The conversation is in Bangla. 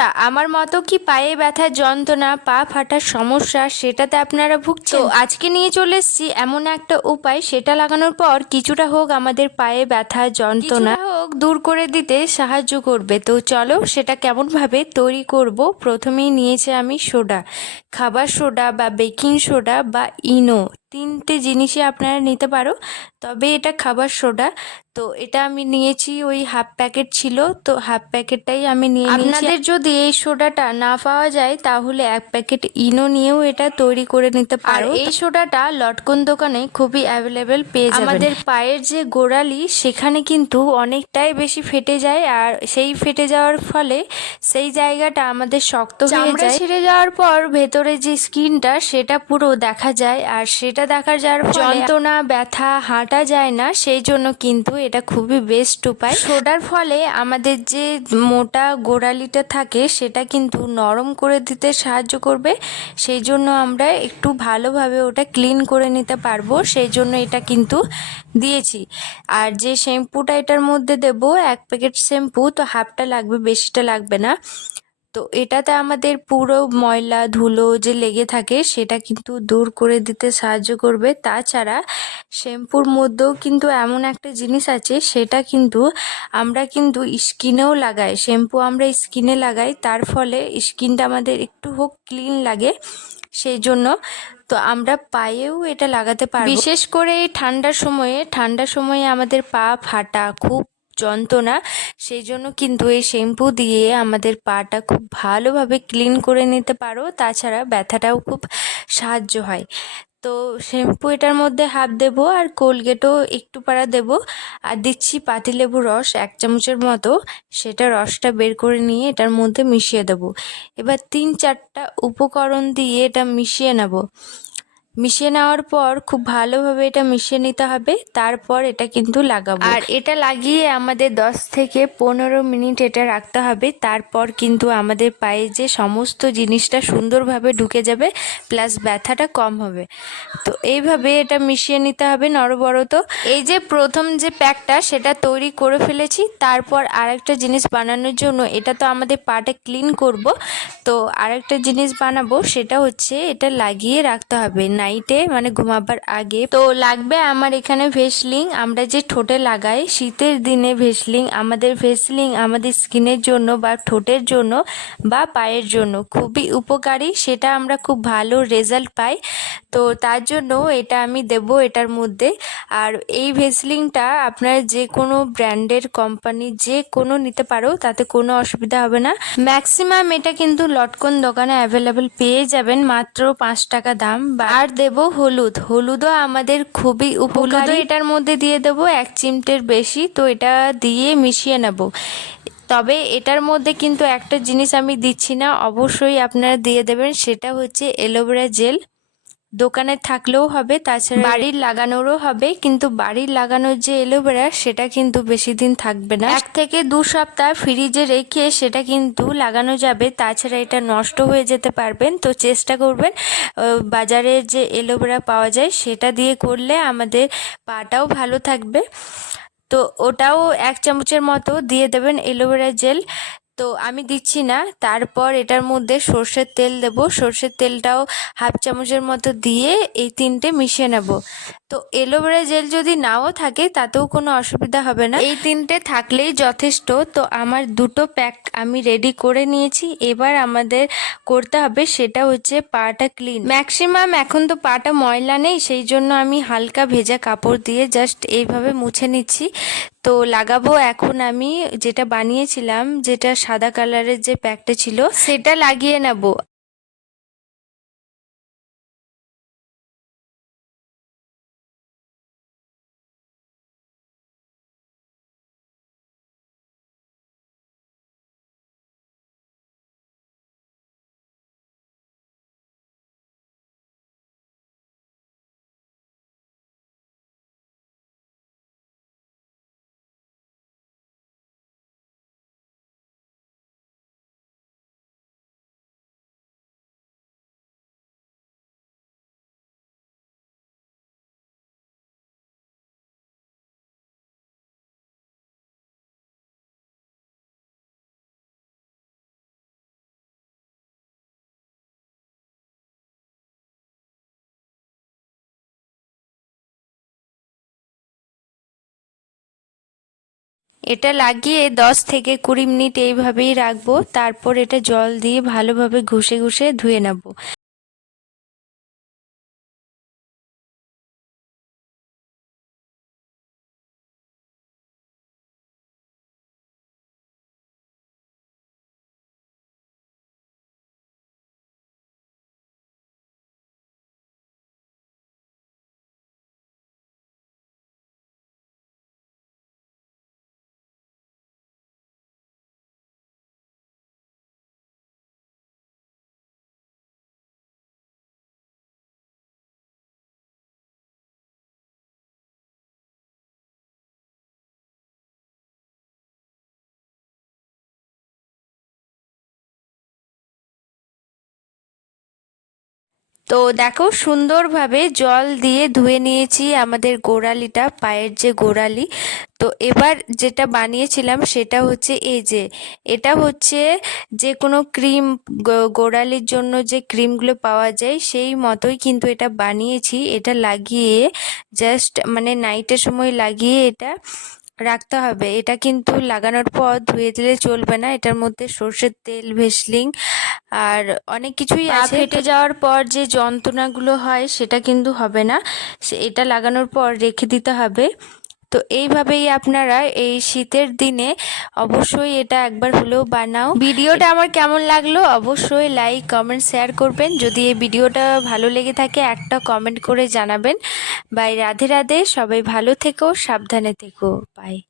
বন্ধুরা আমার মতো কি পায়ে ব্যথা যন্ত্রণা পা ফাটার সমস্যা সেটাতে আপনারা ভুগছেন? আজকে নিয়ে চলে এসেছি এমন একটা উপায় সেটা লাগানোর পর কিছুটা হোক আমাদের পায়ে ব্যথা যন্ত্রণা হোক দূর করে দিতে সাহায্য করবে। তো চলো সেটা কেমনভাবে তৈরি করব? প্রথমেই নিয়েছি আমি সোডা। খাবার সোডা বা বেকিং সোডা বা ইনো তিনটে জিনিসই আপনারা নিতে পারো। তবে এটা খাবার সোডা। তো এটা আমি নিয়েছি ওই হাফ প্যাকেট ছিল তো হাফ প্যাকেটটাই আমি নিয়ে নিয়েছি। আপনাদের যদি এই সোডাটা না পাওয়া যায় তাহলে এক প্যাকেট ইনো নিয়েও এটা তৈরি করে নিতে পারো। এই সোডাটা লটকন দোকানে খুবই অ্যাভেলেবেল পেয়ে যাবেন। আমাদের পায়ের যে গোড়ালি সেখানে কিন্তু অনেকটাই বেশি ফেটে যায় আর সেই ফেটে যাওয়ার ফলে সেই জায়গাটা আমাদের শক্ত হয়ে যায়। ছিঁড়ে যাওয়ার পর ভেতরে যে স্কিনটা সেটা পুরো দেখা যায় আর সেটা দেখার যাওয়ার ফলে যন্ত্রণা ব্যথা হাঁটা যায় না সেই জন্য কিন্তু এটা খুবই বেস্ট উপায়। সোডার ফলে আমাদের যে মোটা গোড়ালিটা থাকে, সেটা কিন্তু নরম করে দিতে সাহায্য করবে। সেই জন্য আমরা একটু ভালোভাবে ওটা ক্লিন করে নিতে পারব। সেই জন্য এটা কিন্তু দিয়েছি। আর যে শ্যাম্পুটা এটার মধ্যে দেব, এক প্যাকেট শ্যাম্পু তো হাফটা লাগবে, বেশিটা লাগবে না। তো এটাতে আমাদের পুরো ময়লা, ধুলো যে লেগে থাকে সেটা কিন্তু দূর করে দিতে সাহায্য করবে। তাছাড়া শ্যাম্পুর মধ্যেও কিন্তু এমন একটা জিনিস আছে, সেটা কিন্তু আমরা কিন্তু স্কিনেও লাগাই। শ্যাম্পু আমরা স্কিনে লাগাই, তার ফলে স্কিনটা আমাদের একটু হোক ক্লিন লাগে সেই জন্য তো আমরা পায়েও এটা লাগাতে পারি বিশেষ করে এই ঠান্ডার সময়ে ঠান্ডার সময়ে আমাদের পা ফাটা খুব যন্ত্রণা সেই জন্য কিন্তু এই শ্যাম্পু দিয়ে আমাদের পাটা খুব ভালোভাবে ক্লিন করে নিতে পারো। তাছাড়া ব্যথাটাও খুব সাহায্য হয়। তো শ্যাম্পু এটার মধ্যে হাফ দেব আর কোলগেটও একটু পাড়া দেব। আর দিচ্ছি পাতিলেবু রস এক চামচের মতো। সেটা রসটা বের করে নিয়ে এটার মধ্যে মিশিয়ে দেব। এবার তিন চারটা উপকরণ দিয়ে এটা মিশিয়ে নেব। মিশিয়ে নেওয়ার পর খুব ভালোভাবে এটা মিশিয়ে নিতে হবে, তারপর এটা কিন্তু লাগাবো। আর এটা লাগিয়ে আমাদের দশ থেকে পনেরো মিনিট এটা রাখতে হবে, তারপর কিন্তু আমাদের পায়ে যে সমস্ত জিনিসটা সুন্দরভাবে ঢুকে যাবে, প্লাস ব্যথাটা কম হবে। তো এইভাবে এটা মিশিয়ে নিতে হবে নরবরত এই যে প্রথম যে প্যাকটা, সেটা তৈরি করে ফেলেছি, তারপর আরেকটা জিনিস বানানোর জন্য এটা তো আমাদের পাটা ক্লিন করব, তো আরেকটা জিনিস বানাবো, সেটা হচ্ছে এটা লাগিয়ে রাখতে হবে নাইটে মানে ঘুমাবার আগে। তো লাগবে আমার এখানে ভেসলিং। আমরা যে ঠোঁটে লাগাই, শীতের দিনে ভেসলিং আমাদের ভেসলিং আমাদের স্কিনের জন্য বা ঠোঁটের জন্য বা পায়ের জন্য খুবই উপকারী। সেটা আমরা খুব ভালো রেজাল্ট পাই। তো তার জন্য এটা আমি দেব এটার মধ্যে। আর এই ভেসলিংটা আপনার যে কোনো ব্র্যান্ডের কোম্পানি যে কোনো নিতে পারো, তাতে কোনো অসুবিধা হবে না। ম্যাক্সিমাম এটা কিন্তু লটকন দোকানে অ্যাভেলেবেল পেয়ে যাবেন মাত্র পাঁচ টাকা দাম আর দেব হলুদ। হলুদও আমাদের খুবই উপকারী। এটার মধ্যে দিয়ে দেব এক চিমটের বেশি, তো এটা দিয়ে মিশিয়ে নেব। তবে এটার মধ্যে কিন্তু একটা জিনিস আমি দিচ্ছি না, অবশ্যই আপনারা দিয়ে দেবেন, সেটা হচ্ছে এলোভেরা জেল। দোকানে থাকলেও হবে তাছাড়া বাড়ির লাগানোরও হবে কিন্তু বাড়ির লাগানোর যে এলোভেরা সেটা কিন্তু বেশি দিন থাকবে না। এক থেকে দু সপ্তাহ ফ্রিজে রেখে সেটা কিন্তু লাগানো যাবে তাছাড়া এটা নষ্ট হয়ে যেতে পারবেন। তো চেষ্টা করবেন বাজারে যে এলোভেরা পাওয়া যায় সেটা দিয়ে করলে আমাদের পাটাও ভালো থাকবে। তো ওটাও এক চামচের মতো দিয়ে দেবেন এলোভেরা জেল। তো আমি দিচ্ছি না। তারপর এটার মধ্যে সর্ষের তেল দেব। সর্ষের তেলটাও হাফ চামচের মতো দিয়ে এই তিনটে মিশিয়ে নেব। তো এলোভেরা জেল যদি নাও থাকে, তাতেও কোনো অসুবিধা হবে না। এই তিনটে থাকলেই যথেষ্ট। তো আমার দুটো প্যাক আমি রেডি করে নিয়েছি। এবার আমাদের করতে হবে সেটা হচ্ছে পাটা ক্লিন। ম্যাক্সিমাম এখন তো পাটা ময়লা নেই, সেই জন্য আমি হালকা ভেজা কাপড় দিয়ে জাস্ট এইভাবে মুছে নিচ্ছি। তো লাগাবো এখন আমি যেটা বানিয়েছিলাম, যেটা সাদা কালারের যে প্যাকটা ছিল, সেটা লাগিয়ে নেব। এটা লাগিয়ে দশ থেকে কুড়ি মিনিট এইভাবেই রাখব। তারপর এটা জল দিয়ে ভালোভাবে ঘুষে ঘুষে ধুয়ে নেব। তো দেখো, সুন্দরভাবে জল দিয়ে ধুয়ে নিয়েছি আমাদের গোড়ালিটা, পায়ের যে গোড়ালি। তো এবার যেটা বানিয়েছিলাম সেটা হচ্ছে এই যে, এটা হচ্ছে যে কোনো ক্রিম গোড়ালির জন্য যে ক্রিমগুলো পাওয়া যায় সেই মতোই কিন্তু এটা বানিয়েছি। এটা লাগিয়ে জাস্ট মানে নাইটের সময় লাগিয়ে এটা রাখতে হবে। এটা কিন্তু লাগানোর পর ধুয়ে দিলে চলবে না। এটার মধ্যে সর্ষের তেল, ভেসলিং আর অনেক কিছুই আছে। ফেটে যাওয়ার পর যে যন্ত্রণাগুলো হয় সেটা কিন্তু হবে না। এটা লাগানোর পর রেখে দিতে হবে। তো এইভাবেই আপনারা এই শীতের দিনে অবশ্যই এটা একবার হলেও বানাও। ভিডিওটা আমার কেমন লাগল অবশ্যই লাইক কমেন্ট শেয়ার করবেন। যদি এই ভিডিওটা ভালো লেগে থাকে একটা কমেন্ট করে জানাবেন। বাই রাধে রাধে। সবাই ভালো থেকো সাবধানে থেকো। বাই।